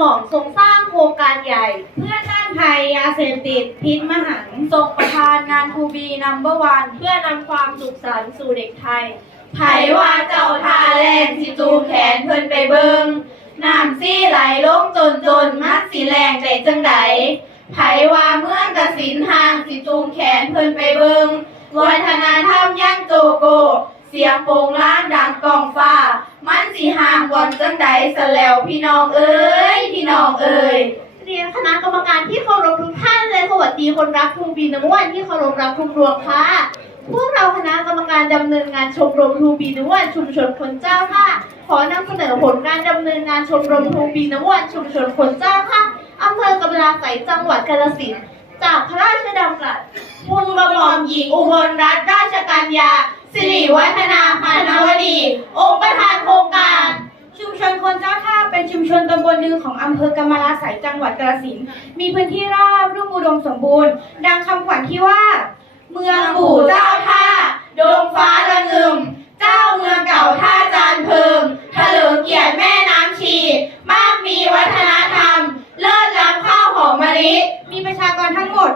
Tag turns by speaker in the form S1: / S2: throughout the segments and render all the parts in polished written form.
S1: มองทรงสร้างโครงการใหญ่เพื่อต้านภัยยาเสพติดพิษมหันต์ทรงประธานงานทูบีนัมเบอร์วันเพื่อนำความสุขสันต์สู่เด็กไทยไผว่าเจ้าท่าแรงสิจูงแขนเพิ่นไปเบิงน้ำซี่ไหลลงจนมักสิแรงได้จังใดไผว่าเมืองกสินห่างสิจูงแขนเพิ่นไปเบิงวัฒนธรรมยังโจโกเสียงโป่งล้านดังกองฟ้ามันสิห่างวันจังใดซะแล้วพี่น้องเอ้ยพี่น้องเอ้ยเรียนคณะกรรมการที่เคารพทุกท่านและสวัสดีคนรักทูบีนัมเบอร์วันที่เคารพรักทุกดวงค่ะพวกเราคณะกรรมการดำเนินงานชมรมทูบีนัมเบอร์วันชุมชนคนเจ้าค่ะขอนำเสนอผลการดำเนินงานชมรมทูบีนัมเบอร์วันชุมชนคนเจ้าค่ะอำเภอกำลาไสจังหวัดกาฬสินธุ์จากพระราชดำรัสทูลกระหม่อมหญิงอุบลรัตนราชกัญญาสิริวัฒนาพานวดีองค์ประธานโครงการชุมชนคนเจ้าท่าเป็นชุมชนตำบลหนึ่งของอำเภอกำมะลาไสยจังหวัดกาฬสินธุ์มีพื้นที่ราบรุ่มอุดมสมบูรณ์ดังคำขวัญที่ว่าเมืองปู่เจ้าท่าดงฟ้าระงึมเจ้าเมืองเก่าท่าจานเพิงเถลิงเกียรติแม่น้ำชีมากมีวัฒนธรรมเลิศล้ำข้าวหอมมะลิมีประชากรทั้งหมด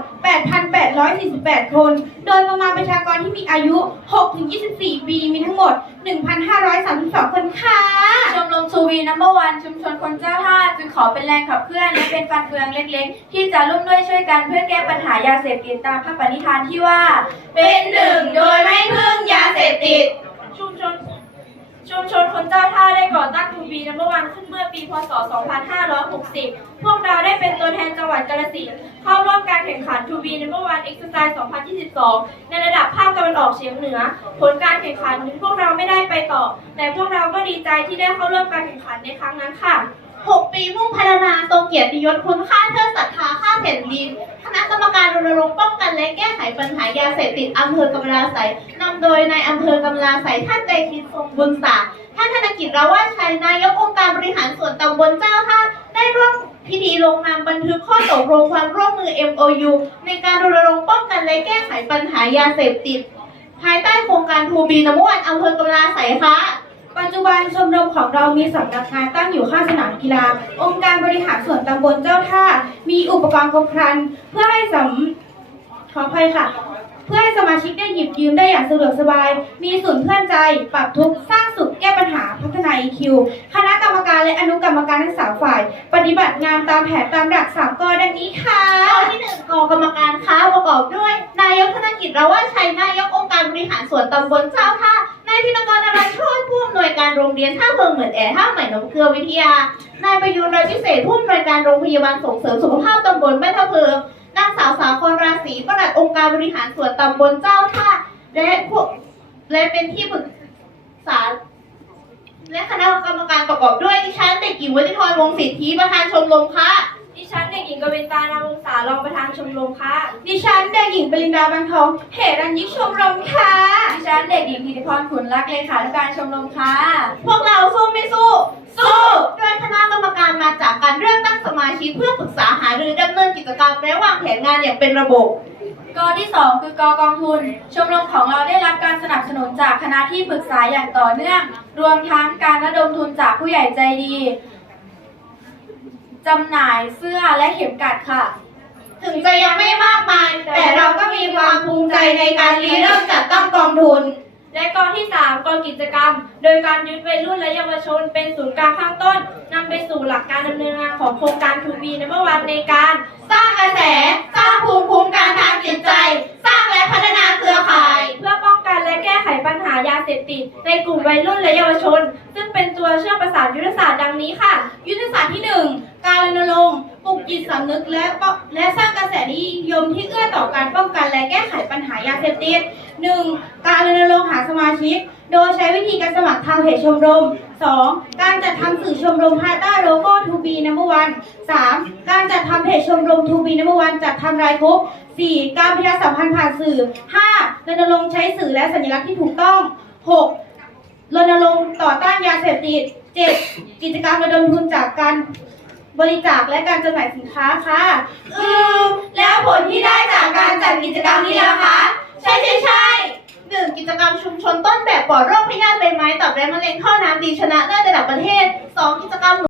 S1: 8,848 คนโดยประมาณประชากรที่มีอายุ 6-24 ปีมีทั้งหมด 1,532 คนค่ะชมรมทูบีนัมเบอร์วันชุมชนคนเจ้าท่าจึงขอเป็นแรงขับเคลื่อนและเป็นฟันเฟืองเล็กๆที่จะร่วมด้วยช่วยกันเพื่อแก้ปัญหายาเสพติดตามพระปณิธานที่ว่าเป็นหนึ่งโดยไม่พึ่งยาเสพติดชุมชนคนเจ้าท่าได้ก่อตั้งทูบีนัมเบอร์วันขึ้นเมื่อปีพ.ศ. 2560 พวกเราได้เป็นตัวแทนจังหวัดกาฬสินธุ์เข้าร่วมการแข่งขันทูบีนัมเบอร์วันเอ็กซ์ไซส์ 2022 ในระดับภาคตะวันออกเฉียงเหนือผลการแข่งขันพวกเราไม่ได้ไปต่อแต่พวกเราก็ดีใจที่ได้เข้าร่วมการแข่งขันในครั้งนั้นค่ะ6 ปีมุ่งพัฒนาทรงเกียรติยศคุณค่าเทิดศรัทธาข้าแผ่นดินคณะกรรมการรณรงค์ป้องกันและแก้ไขปัญหายาเสพติดอำเภอกำมะลาไสยนำโดยนายอำเภอกำมะลาไสยท่านใจคิดทรงบุญศาสตร์ท่านธนกิจ ราวาสชัยนายกองค์การบริหารส่วนตำบลเจ้าท่าได้ร่วมพิธีลงนามบันทึกข้อตกลงความร่วมมือ MOU ในการรณรงค์ป้องกันและแก้ไขปัญหายาเสพติดภายใต้โครงการทูบีนัมเบอร์วันอำเภอกำมะลาไสยค่ะปัจจุบันชมรมของเรามีสำนักงานตั้งอยู่ข้างสนามกีฬาองค์การบริหารส่วนตำบลเจ้าท่ามีอุปกรณ์ครบครันเพื่อให้สมาชิกได้หยิบยืมได้อย่างสะดวกสบายมีศูนย์เพื่อนใจปรับทุกข์สร้างสุขแก้ปัญหาพัฒนา EQ คณะกรรมการและอนุกรรมการทั้ง3ฝ่ายปฏิบัติงานตามแผนตามหลัก3 ก.ดังนี้ค่ะข้อที่ 1 กรรมการค้าประกอบด้วยนายกธนกิจ ราวาสชัยนายกองค์การบริหารส่วนตำบลเจ้าท่านายธินกร อรัญโชติผู้อำนวยการโรงเรียนท่าเพิงเหมือนแอท่าใหม่หนองเกลือวิทยานายประยุรรัตน์วิเศษผู้อำนวยการโรงพยาบาลส่งเสริมสุขภาพตำบลแม่ท่าเพิงนางสาวสาครราศีปลัดองค์การบริหารส่วนตำบลเจ้าท่าและเป็นที่ปรึกษาและคณะกรรมการประกอบด้วยดิฉันเด็กหญิงวณิธรวงศ์สิทธิประธานชมรมค่ะดิฉันเด็กหญิงกวินตานามวงศารองประธานชมรมค่ะดิฉันเด็กหญิงปรินดาบรรทองเหรัญยิกชมรมค่ะดิฉันเด็กหญิงธิติพรขุนรักเลขาธิการชมรมค่ะพวกเราสู้ไม่สู้โดยคณะกรรมการมาจากการเลือกตั้งสมาชิกเพื่อปรึกษาหารือดำเนินกิจกรรมและวางแผนงานอย่างเป็นระบบก.ที่ 2 คือก.กองทุนชมรมของเราได้รับการสนับสนุนจากคณะที่ปรึกษาอย่างต่อเนื่องรวมทั้งการระดมทุนจากผู้ใหญ่ใจดีจำหน่ายเสื้อและเข็มกลัดค่ะถึงจะยังไม่มากมายแต่เราก็มีความภูมิใจในการเริ่มจัดตั้งกองทุนและกองที่ 3 กองกิจกรรมโดยการยึดวัยรุ่นและเยาวชนเป็นศูนย์กลางข้างต้นนำไปสู่หลักการดำเนินงานของโครงการทูบีนัมเบอร์วันในการสร้างกระแสสร้างภูมิคุ้มกันทางจิตใจสร้างและพัฒนาเครือข่ายเพื่อป้องกันและแก้ไขปัญหายาเสพติดในกลุ่มวัยรุ่นและเยาวชนซึ่งเป็นตัวเชื่อมประสานยุทธศาสตร์ดังนี้ค่ะยุทธศาสตร์ที่ 1 การรณรงค์ปลุกจิตสำนึกและสร้างกระแสนิยมที่เอื้อต่อการป้องกันและแก้ไขปัญหายาเสพติด 1. การรณรงค์หาสมาชิกโดยใช้วิธีการสมัครทางเพจชมรม 2. การจัดทำสื่อชมรมภายใต้โลโก้ทูบีนัมเบอร์วัน 3. การจัดทำเพจชมรมทูบีนัมเบอร์วันจัดทำรายกรุ๊ป 4. การประชาสัมพันธ์ผ่านสื่อ 5. รณรงค์ใช้สื่อและสัญลักษณ์ที่ถูกต้อง 6. รณรงค์ต่อต้านยาเสพติด 7. กิจกรรมระดมทุนจากการบริจาคและการจำหน่ายสินค้าค่ะแล้วผลที่ได้จากการจัดกิจกรรมนี้ล่ะคะใช่1. กิจกรรมชุมชนต้นแบบปลอดโรคพยาธิใบไม้ตับและมะเร็งท่อน้ำดีชนะเลิศระดับประเทศ 2. กิจกรรม